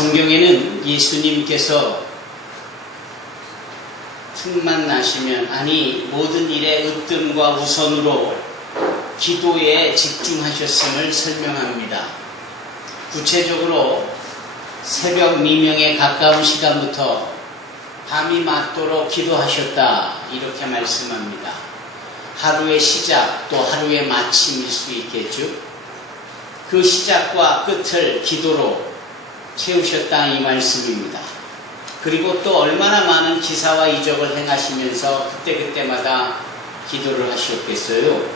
성경에는 예수님께서 틈만 나시면, 아니 모든 일에 으뜸과 우선으로 기도에 집중하셨음을 설명합니다. 구체적으로 새벽 미명에 가까운 시간부터 밤이 맞도록 기도하셨다, 이렇게 말씀합니다. 하루의 시작 또 하루의 마침일 수 있겠죠. 그 시작과 끝을 기도로 채우셨다, 이 말씀입니다. 그리고 또 얼마나 많은 기사와 이적을 행하시면서 그때그때마다 기도를 하셨겠어요.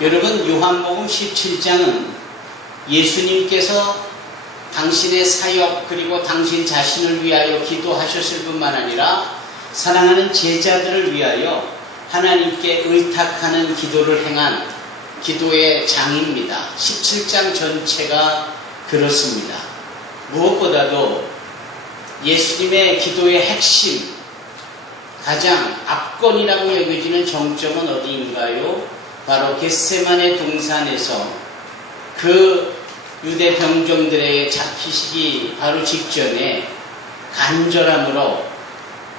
여러분, 요한복음 17장은 예수님께서 당신의 사역 그리고 당신 자신을 위하여 기도하셨을 뿐만 아니라 사랑하는 제자들을 위하여 하나님께 의탁하는 기도를 행한 기도의 장입니다. 17장 전체가 그렇습니다. 무엇보다도 예수님의 기도의 핵심, 가장 압권이라고 여겨지는 정점은 어디인가요? 바로 겟세마네 동산에서 그 유대 병정들에게 잡히시기 바로 직전에 간절함으로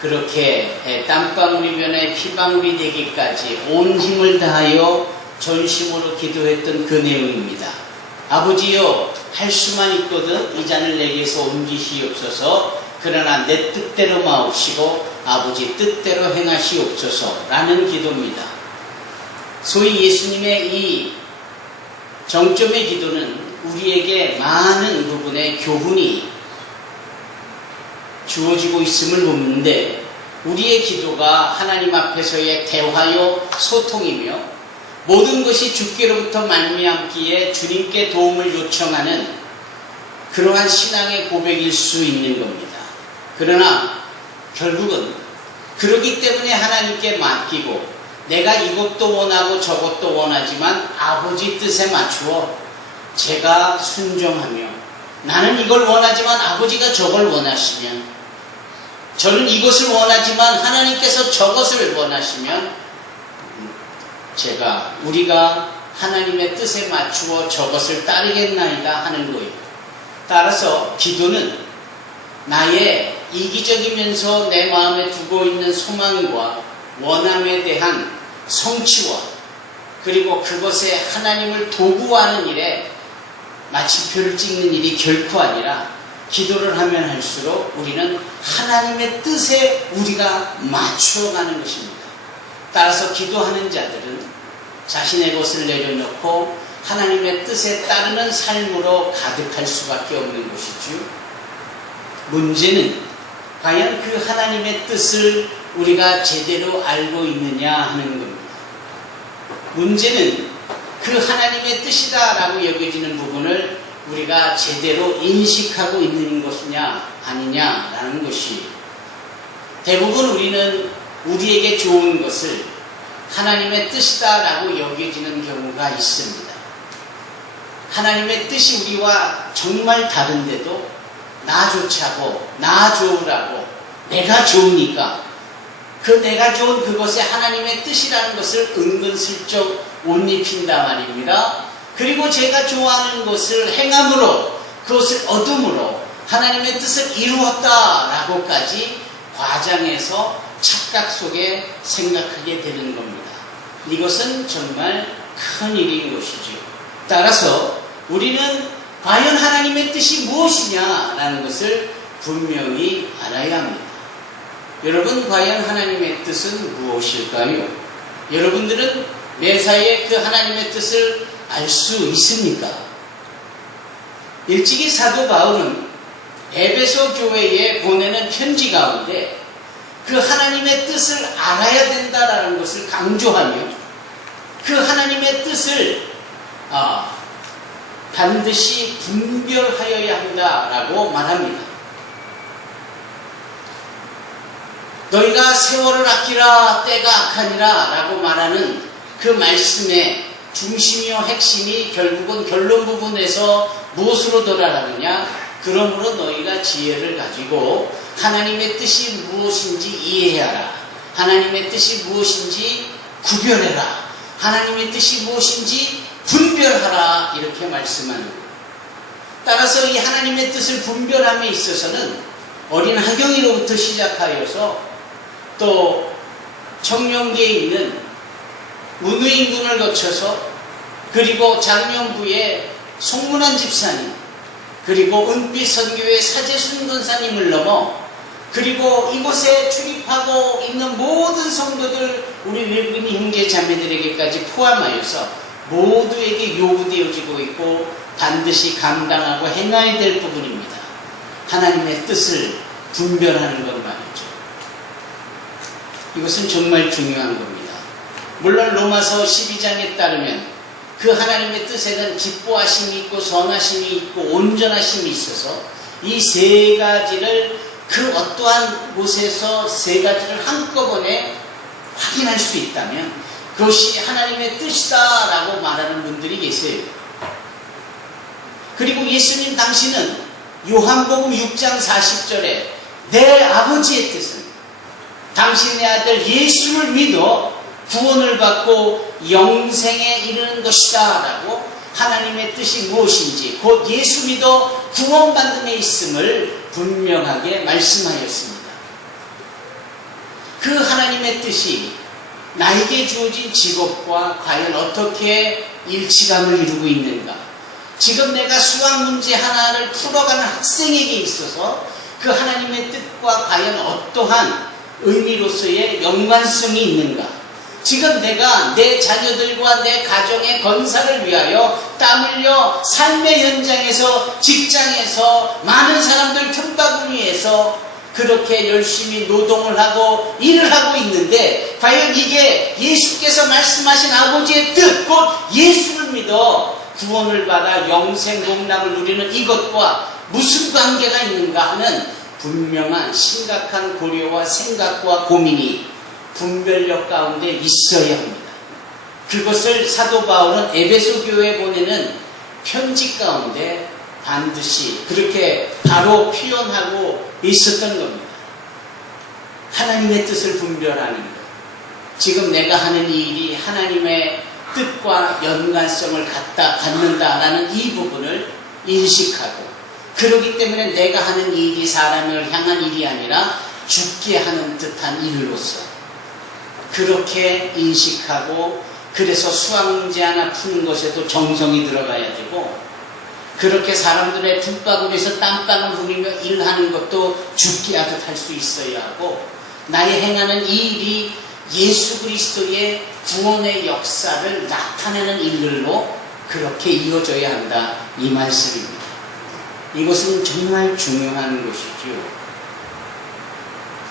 그렇게 땀방울이 변해 피방울이 되기까지 온 힘을 다하여 전심으로 기도했던 그 내용입니다. 아버지여, 할 수만 있거든 이 잔을 내게서 옮기시옵소서. 그러나 내 뜻대로 마옵시고 아버지 뜻대로 행하시옵소서 라는 기도입니다. 소위 예수님의 이 정점의 기도는 우리에게 많은 부분의 교훈이 주어지고 있음을 보는데, 우리의 기도가 하나님 앞에서의 대화요 소통이며 모든 것이 주께로부터 말미암기에 주님께 도움을 요청하는 그러한 신앙의 고백일 수 있는 겁니다. 그러나 결국은 그러기 때문에 하나님께 맡기고, 내가 이것도 원하고 저것도 원하지만 아버지 뜻에 맞추어 제가 순종하며, 나는 이걸 원하지만 아버지가 저걸 원하시면, 저는 이것을 원하지만 하나님께서 저것을 원하시면 우리가 하나님의 뜻에 맞추어 저것을 따르겠나이다 하는 거예요. 따라서 기도는 나의 이기적이면서 내 마음에 두고 있는 소망과 원함에 대한 성취와, 그리고 그것에 하나님을 도구화하는 일에 마침표를 찍는 일이 결코 아니라, 기도를 하면 할수록 우리는 하나님의 뜻에 우리가 맞추어가는 것입니다. 따라서 기도하는 자들은 자신의 것을 내려놓고 하나님의 뜻에 따르는 삶으로 가득할 수밖에 없는 것이죠. 문제는 과연 그 하나님의 뜻을 우리가 제대로 알고 있느냐 하는 겁니다. 문제는 그 하나님의 뜻이다라고 여겨지는 부분을 우리가 제대로 인식하고 있는 것이냐 아니냐라는 것이, 대부분 우리는 우리에게 좋은 것을 하나님의 뜻이다라고 여겨지는 경우가 있습니다. 하나님의 뜻이 우리와 정말 다른데도 나 좋자고, 나 좋으라고, 내가 좋으니까 그 내가 좋은 그것에 하나님의 뜻이라는 것을 은근슬쩍 옷 입힌단 말입니다. 그리고 제가 좋아하는 것을 행함으로, 그것을 얻음으로 하나님의 뜻을 이루었다라고까지 과장해서 착각 속에 생각하게 되는 겁니다. 이것은 정말 큰 일인 것이죠. 따라서 우리는 과연 하나님의 뜻이 무엇이냐라는 것을 분명히 알아야 합니다. 여러분, 과연 하나님의 뜻은 무엇일까요? 여러분들은 매사에 그 하나님의 뜻을 알 수 있습니까? 일찍이 사도 바울은 에베소 교회에 보내는 편지 가운데 그 하나님의 뜻을 알아야 된다라는 것을 강조하며, 그 하나님의 뜻을 반드시 분별하여야 한다라고 말합니다. 너희가 세월을 아끼라, 때가 악하니라 라고 말하는 그 말씀의 중심이요 핵심이 결국은 결론 부분에서 무엇으로 돌아가느냐? 그러므로 너희가 지혜를 가지고 하나님의 뜻이 무엇인지 이해하라, 하나님의 뜻이 무엇인지 구별해라, 하나님의 뜻이 무엇인지 분별하라, 이렇게 말씀하는 거예요. 따라서 이 하나님의 뜻을 분별함에 있어서는 어린 하경이로부터 시작하여서 또 청년기에 있는 문의인군을 거쳐서 그리고 장명부의 송문환 집사님 그리고 은빛 선교의 사제순 권사님을 넘어 그리고 이곳에 출입하고 있는 모든 성도들 우리 외국인 형제 자매들에게까지 포함하여서 모두에게 요구되어지고 있고 반드시 감당하고 행해야 될 부분입니다. 하나님의 뜻을 분별하는 것 말이죠. 이것은 정말 중요한 겁니다. 물론 로마서 12장에 따르면 그 하나님의 뜻에는 기뻐하심이 있고 선하심이 있고 온전하심이 있어서 이 세 가지를 그 어떠한 곳에서 세 가지를 한꺼번에 확인할 수 있다면 그것이 하나님의 뜻이다 라고 말하는 분들이 계세요. 그리고 예수님 당시는 요한복음 6장 40절에 내 아버지의 뜻은 당신의 아들 예수를 믿어 구원을 받고 영생에 이르는 것이다 라고 하나님의 뜻이 무엇인지 곧 예수 믿어 구원받는 데 있음을 분명하게 말씀하였습니다. 그 하나님의 뜻이 나에게 주어진 직업과 과연 어떻게 일치감을 이루고 있는가? 지금 내가 수학 문제 하나를 풀어가는 학생에게 있어서 그 하나님의 뜻과 과연 어떠한 의미로서의 연관성이 있는가? 지금 내가 내 자녀들과 내 가정의 건사를 위하여 땀 흘려 삶의 현장에서 직장에서 많은 사람들 틈바구니에서 그렇게 열심히 노동을 하고 일을 하고 있는데 과연 이게 예수께서 말씀하신 아버지의 뜻, 곧 예수를 믿어 구원을 받아 영생 복락을 누리는 이것과 무슨 관계가 있는가 하는 분명한 심각한 고려와 생각과 고민이 분별력 가운데 있어야 합니다. 그것을 사도 바울은 에베소 교회에 보내는 편지 가운데 반드시 그렇게 바로 표현하고 있었던 겁니다. 하나님의 뜻을 분별하는 것. 지금 내가 하는 이 일이 하나님의 뜻과 연관성을 갖는다라는 이 부분을 인식하고 그렇기 때문에 내가 하는 이 일이 사람을 향한 일이 아니라 죽게 하는 듯한 일로서 그렇게 인식하고 그래서 수학 문제 하나 푸는 것에도 정성이 들어가야 되고 그렇게 사람들의 틈바구니에서 땀방울 흘리며 일하는 것도 죽게 하듯 할 수 있어야 하고 나의 행하는 이 일이 예수 그리스도의 구원의 역사를 나타내는 일들로 그렇게 이어져야 한다 이 말씀입니다. 이것은 정말 중요한 것이죠.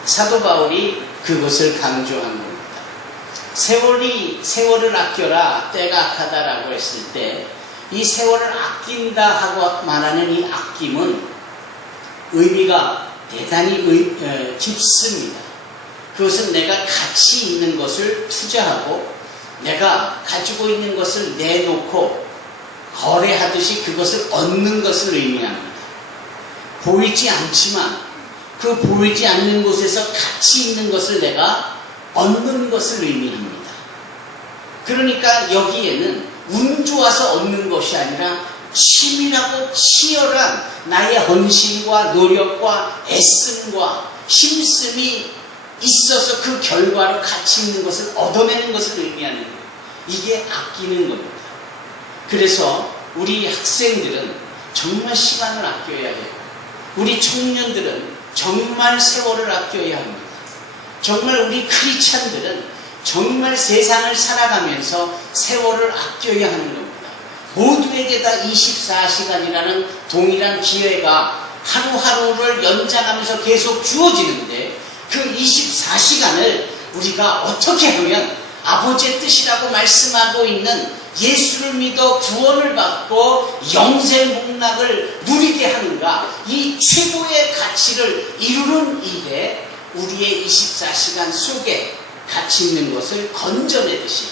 사도 바울이 그것을 강조한 겁니다. 세월을 아껴라 때가 악하다라고 했을 때 이 세월을 아낀다 하고 말하는 이 아낌은 의미가 대단히 깊습니다. 그것은 내가 가치 있는 것을 투자하고 내가 가지고 있는 것을 내놓고 거래하듯이 그것을 얻는 것을 의미합니다. 보이지 않지만 그 보이지 않는 곳에서 가치 있는 것을 내가 얻는 것을 의미합니다. 그러니까 여기에는 운 좋아서 얻는 것이 아니라 치밀하고 치열한 나의 헌신과 노력과 애씀과 힘씀이 있어서 그 결과로 가치 있는 것을 얻어내는 것을 의미하는 거예요. 이게 아끼는 겁니다. 그래서 우리 학생들은 정말 시간을 아껴야 해요. 우리 청년들은 정말 세월을 아껴야 합니다. 정말 우리 크리스찬들은 정말 세상을 살아가면서 세월을 아껴야 하는 겁니다. 모두에게 다 24시간이라는 동일한 기회가 하루하루를 연장하면서 계속 주어지는데 그 24시간을 우리가 어떻게 하면 아버지의 뜻이라고 말씀하고 있는 예수를 믿어 구원을 받고 영생 복락을 누리게 하는가, 이 최고의 가치를 이루는 일에 우리의 24시간 속에 가치 있는 것을 건져내듯이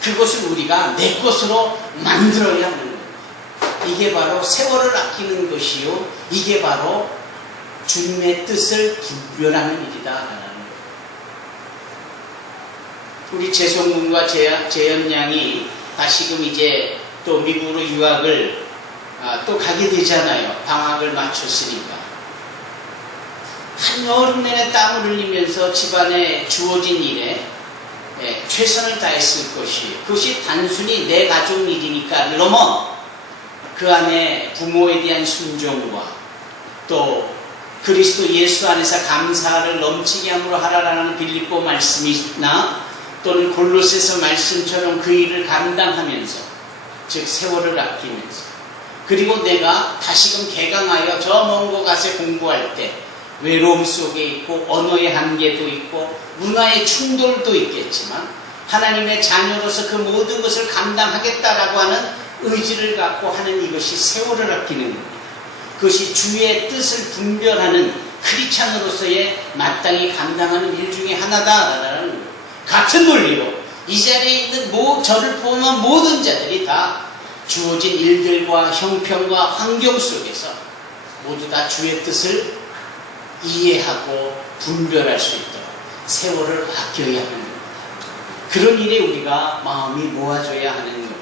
그것을 우리가 내 것으로 만들어야 하는 겁니다. 이게 바로 세월을 아끼는 것이요, 이게 바로 주님의 뜻을 분별하는 일이다. 우리 재성군과 재현 양이 다시금 이제 또 미국으로 유학을 또 가게 되잖아요. 방학을 마쳤으니까. 한 여름 내내 땀을 흘리면서 집안에 주어진 일에 최선을 다했을 것이, 그것이 단순히 내 가족 일이니까 넘어 그 안에 부모에 대한 순종과 또 그리스도 예수 안에서 감사를 넘치게 함으로 하라라는 빌립보 말씀이나 또는 골로새서 말씀처럼 그 일을 감당하면서, 즉 세월을 아끼면서, 그리고 내가 다시금 개강하여 저 먼 곳에 공부할 때 외로움 속에 있고 언어의 한계도 있고 문화의 충돌도 있겠지만 하나님의 자녀로서 그 모든 것을 감당하겠다라고 하는 의지를 갖고 하는 이것이 세월을 아끼는 겁니다. 그것이 주의 뜻을 분별하는 크리스찬으로서의 마땅히 감당하는 일 중에 하나다라는 거예요. 같은 논리로 이 자리에 있는 저를 포함한 모든 자들이 다 주어진 일들과 형편과 환경 속에서 모두 다 주의 뜻을 이해하고 분별할 수 있도록 세월을 아껴야 하는 겁니다. 그런 일에 우리가 마음이 모아져야 하는 겁니다.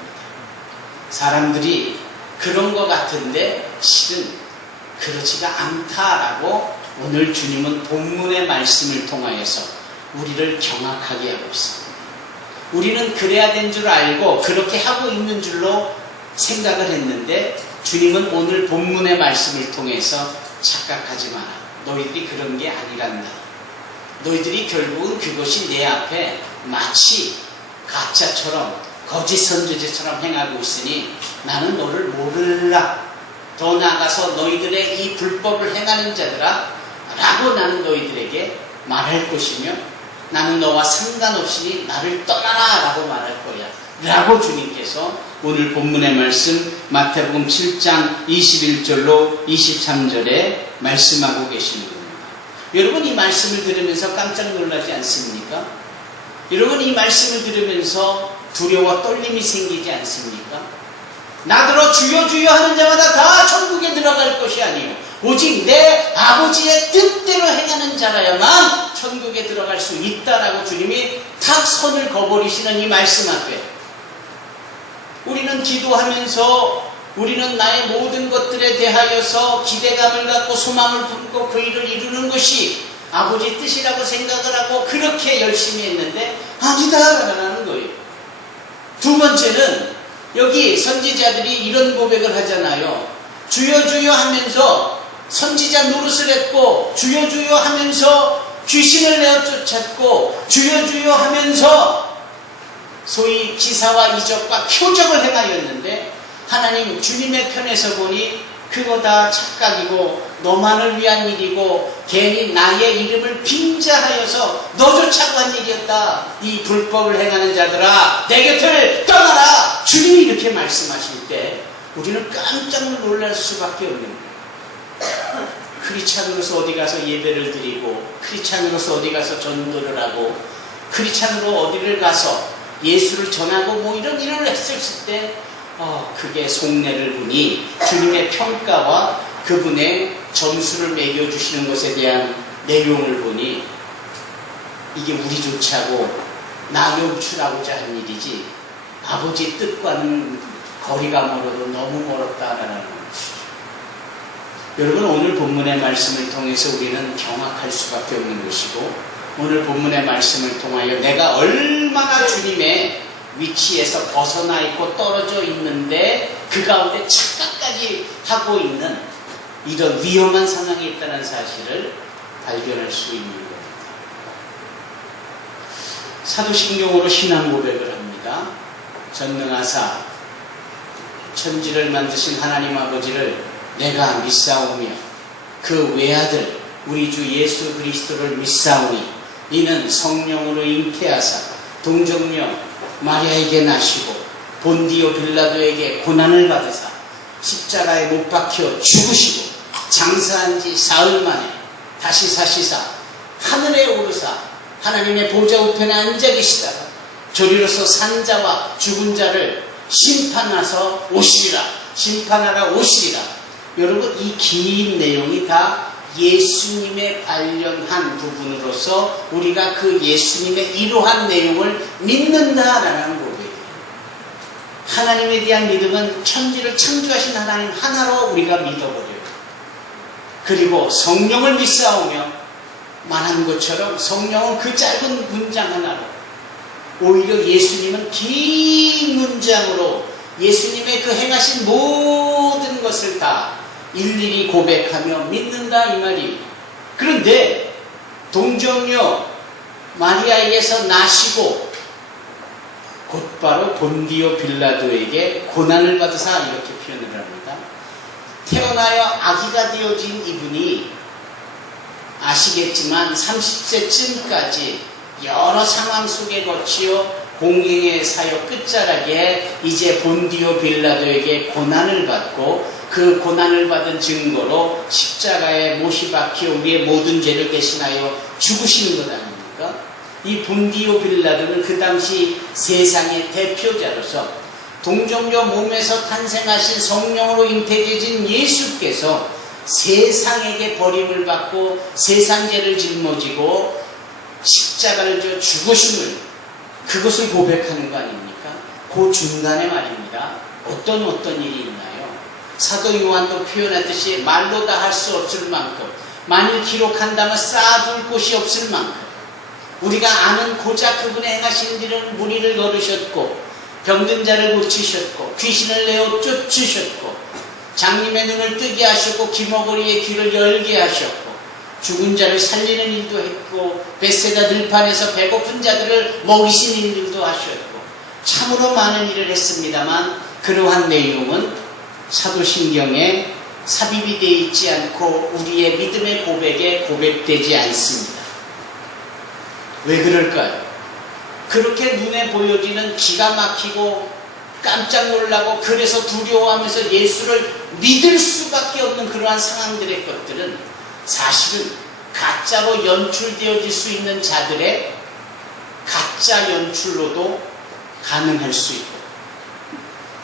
사람들이 그런 것 같은데 실은 그렇지가 않다라고 오늘 주님은 본문의 말씀을 통하여서 우리를 경악하게 하고 있습니다. 우리는 그래야 된 줄 알고 그렇게 하고 있는 줄로 생각을 했는데 주님은 오늘 본문의 말씀을 통해서 착각하지 마라. 너희들이 그런 게 아니란다. 너희들이 결국은 그것이 내 앞에 마치 가짜처럼 거짓 선지자처럼 행하고 있으니 나는 너를 모르라. 더 나아가서 너희들의 이 불법을 행하는 자들아 라고 나는 너희들에게 말할 것이며 나는 너와 상관없이 나를 떠나라 라고 말할 거야 라고 주님께서 오늘 본문의 말씀 마태복음 7장 21절로 23절에 말씀하고 계시는 겁니다. 여러분 이 말씀을 들으면서 깜짝 놀라지 않습니까? 여러분 이 말씀을 들으면서 두려워 떨림이 생기지 않습니까? 나더러 주여 주여 하는 자마다 다 천국에 들어갈 것이 아니에요. 오직 내 아버지의 뜻대로 행하는 자라야만 천국에 들어갈 수 있다라고 주님이 탁 선을 그어버리시는 이 말씀 앞에 우리는 기도하면서 우리는 나의 모든 것들에 대하여서 기대감을 갖고 소망을 품고 그 일을 이루는 것이 아버지 뜻이라고 생각을 하고 그렇게 열심히 했는데 아니다라는 거예요. 두 번째는 여기 선지자들이 이런 고백을 하잖아요. 주여 주여 하면서 선지자 노릇을 했고 주여 주여 하면서 귀신을 내어 쫓았고 주여 주여 하면서 소위 기사와 이적과 표적을 행하였는데 하나님 주님의 편에서 보니 그거 다 착각이고 너만을 위한 일이고 괜히 나의 이름을 빙자하여서 너조차고 한 일이었다. 이 불법을 행하는 자들아 내 곁을 떠나라. 주님이 이렇게 말씀하실 때 우리는 깜짝 놀랄 수밖에 없는 거예요. 크리스찬으로서 어디 가서 예배를 드리고 크리스찬으로서 어디 가서 전도를 하고 크리스찬으로 어디를 가서 예수를 전하고 뭐 이런 일을 했을 때 그게 속내를 보니 주님의 평가와 그분의 점수를 매겨주시는 것에 대한 내용을 보니 이게 우리조차고 나 용출하고자 한 일이지 아버지 뜻과는 거리가 멀어도 너무 멀었다라는 것이죠. 여러분 오늘 본문의 말씀을 통해서 우리는 경악할 수밖에 없는 것이고 오늘 본문의 말씀을 통하여 내가 얼마나 주님의 위치에서 벗어나 있고 떨어져 있는데 그 가운데 착각까지 하고 있는 이런 위험한 상황에 있다는 사실을 발견할 수 있는 겁니다. 사도신경으로 신앙 고백을 합니다. 전능하사 천지를 만드신 하나님 아버지를 내가 믿사오며 그 외아들 우리 주 예수 그리스도를 믿사오니 이는 성령으로 잉태하사 동정녀 마리아에게 나시고 본디오 빌라도에게 고난을 받으사 십자가에 못 박혀 죽으시고 장사한 지 사흘 만에 다시 사시사 하늘에 오르사 하나님의 보좌 우편에 앉아 계시다가 저리로서 산 자와 죽은 자를 심판하러 오시리라. 여러분 이 긴 내용이 다 예수님에 관련한 부분으로서 우리가 그 예수님의 이러한 내용을 믿는다라는 거예요. 하나님에 대한 믿음은 천지를 창조하신 하나님 하나로 우리가 믿어버려요. 그리고 성령을 믿사오며 말한 것처럼 성령은 그 짧은 문장 하나로, 오히려 예수님은 긴 문장으로 예수님의 그 행하신 모든 것을 다 일일이 고백하며 믿는다 이 말이에요. 그런데 동정녀 마리아에게서 나시고 곧바로 본디오 빌라도에게 고난을 받으사 이렇게 표현을 합니다. 태어나여 아기가 되어진 이분이 아시겠지만 30세쯤까지 여러 상황 속에 거치어 공경의 사역 끝자락에 이제 본디오 빌라도에게 고난을 받고 그 고난을 받은 증거로 십자가에 못이 박혀 우리의 모든 죄를 대신하여 죽으시는 것 아닙니까? 이 본디오 빌라도는 그 당시 세상의 대표자로서 동정녀 몸에서 탄생하신 성령으로 잉태되진 예수께서 세상에게 버림을 받고 세상 죄를 짊어지고 십자가를 져 죽으심을, 그것을 고백하는 거 아닙니까? 그 중간에 말입니다. 어떤 일이 있나요? 사도 요한도 표현하듯이 말로 다 할 수 없을 만큼, 만일 기록한다면 쌓아둘 곳이 없을 만큼 우리가 아는 고작 그분의 행하신 일은 무리를 걸으셨고 병든 자를 고치셨고 귀신을 내어 쫓으셨고 장님의 눈을 뜨게 하셨고 기머거리의 귀를 열게 하셨고 죽은 자를 살리는 일도 했고 벳세다 들판에서 배고픈 자들을 먹이시는 일도 하셨고 참으로 많은 일을 했습니다만 그러한 내용은 사도신경에 삽입이 되어 있지 않고 우리의 믿음의 고백에 고백되지 않습니다. 왜 그럴까요? 그렇게 눈에 보여지는 기가 막히고 깜짝 놀라고 그래서 두려워하면서 예수를 믿을 수밖에 없는 그러한 상황들의 것들은 사실은 가짜로 연출되어질 수 있는 자들의 가짜 연출로도 가능할 수 있고,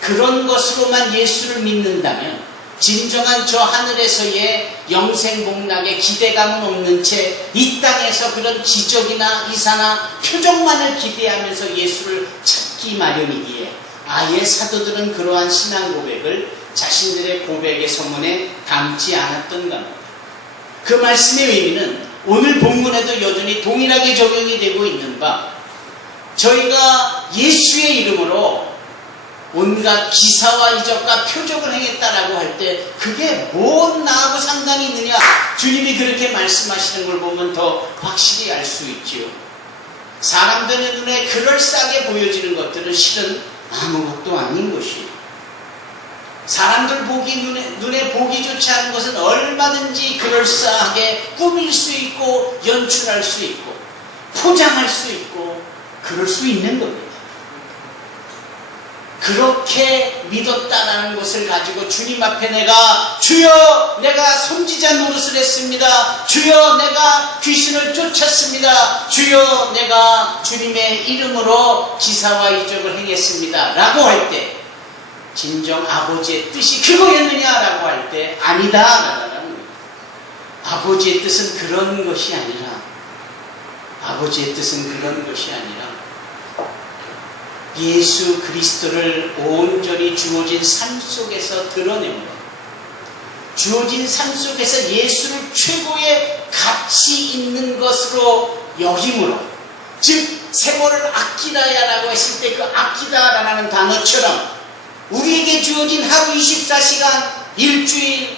그런 것으로만 예수를 믿는다면 진정한 저 하늘에서의 영생복락에 기대감은 없는 채 이 땅에서 그런 기적이나 이사나 표적만을 기대하면서 예수를 찾기 마련이기에 아예 사도들은 그러한 신앙 고백을 자신들의 고백의 서문에 담지 않았던 겁니다. 그 말씀의 의미는 오늘 본문에도 여전히 동일하게 적용이 되고 있는 바, 저희가 예수의 이름으로 온갖 기사와 이적과 표적을 행했다라고 할 때 그게 뭔 나하고 상관이 있느냐, 주님이 그렇게 말씀하시는 걸 보면 더 확실히 알 수 있지요. 사람들의 눈에 그럴싸하게 보여지는 것들은 실은 아무것도 아닌 것이에요. 사람들 눈에 보기 좋지 않은 것은 얼마든지 그럴싸하게 꾸밀 수 있고 연출할 수 있고 포장할 수 있고 그럴 수 있는 겁니다. 그렇게 믿었다라는 것을 가지고 주님 앞에 내가 주여 내가 선지자 노릇을 했습니다. 주여 내가 귀신을 쫓았습니다. 주여 내가 주님의 이름으로 기사와 이적을 행했습니다 라고 할 때 진정 아버지의 뜻이 그거였느냐라고 할 때 아니다 라는 거예요. 아버지의 뜻은 그런 것이 아니라 예수 그리스도를 온전히 주어진 삶 속에서 드러내므로, 주어진 삶 속에서 예수를 최고의 가치 있는 것으로 여김으로, 즉 세월을 아끼다야라고 했을 때 그 아끼다라는 단어처럼 우리에게 주어진 하루 24시간, 일주일,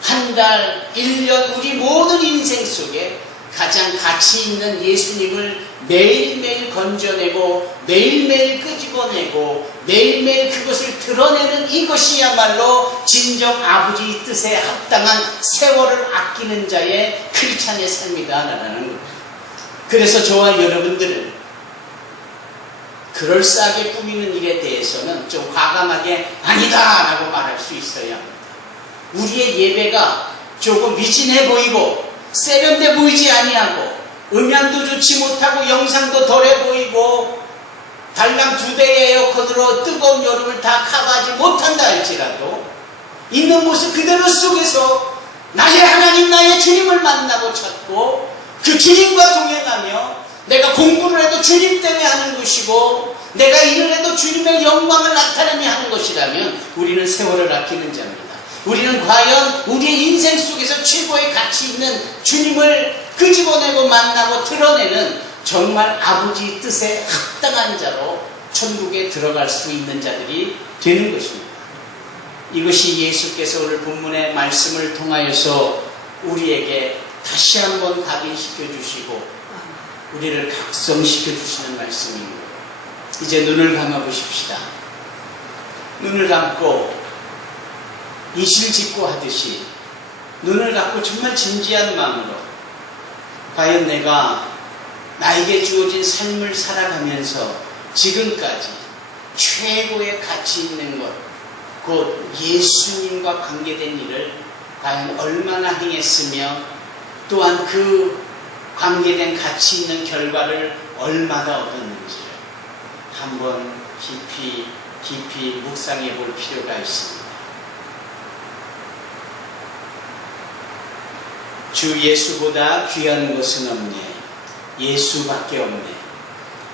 한 달, 1년 우리 모든 인생 속에 가장 가치 있는 예수님을 매일매일 건져내고 매일매일 끄집어내고 매일매일 그것을 드러내는 이것이야말로 진정 아버지 뜻에 합당한 세월을 아끼는 자의 크리스찬의 삶이다라는 겁니다. 그래서 저와 여러분들은 그럴싸하게 꾸미는 일에 대해서는 좀 과감하게 아니다라고 말할 수 있어야 합니다. 우리의 예배가 조금 미진해 보이고 세련돼 보이지 아니하고 음향도 좋지 못하고 영상도 덜해 보이고 달랑 2대의 에어컨으로 뜨거운 여름을 다 커버하지 못한다 할지라도 있는 모습 그대로 속에서 나의 하나님 나의 주님을 만나고 찾고 그 주님과 동행하며 내가 공부를 해도 주님 때문에 하는 것이고 내가 일을 해도 주님의 영광을 나타내며 하는 것이라면 우리는 세월을 아끼는 자입니다. 우리는 과연 우리의 인생 속에서 최고의 가치 있는 주님을 끄집어내고 만나고 드러내는 정말 아버지 뜻에 합당한 자로 천국에 들어갈 수 있는 자들이 되는 것입니다. 이것이 예수께서 오늘 본문의 말씀을 통하여서 우리에게 다시 한번 각인시켜 주시고 우리를 각성시켜 주시는 말씀인 거예요. 이제 눈을 감아 보십시다. 눈을 감고 이실직고 하듯이 눈을 감고 정말 진지한 마음으로 과연 내가 나에게 주어진 삶을 살아가면서 지금까지 최고의 가치 있는 것, 곧 예수님과 관계된 일을 과연 얼마나 행했으며 또한 그 관계된 가치 있는 결과를 얼마나 얻었는지를 한번 깊이 묵상해 볼 필요가 있습니다. 주 예수보다 귀한 것은 없네. 예수밖에 없네.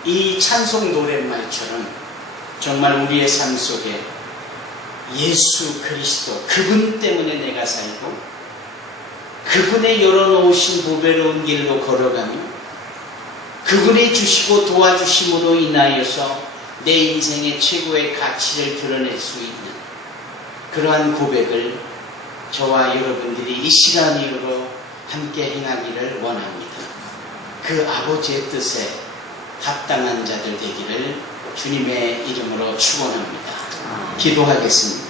이 찬송 노랫말처럼 정말 우리의 삶 속에 예수 그리스도 그분 때문에 내가 살고 그분의 열어놓으신 보배로운 길로 걸어가며 그분이 주시고 도와주심으로 인하여서 내 인생의 최고의 가치를 드러낼 수 있는 그러한 고백을 저와 여러분들이 이 시간 이후로 함께 행하기를 원합니다. 그 아버지의 뜻에 합당한 자들 되기를 주님의 이름으로 축원합니다. 기도하겠습니다.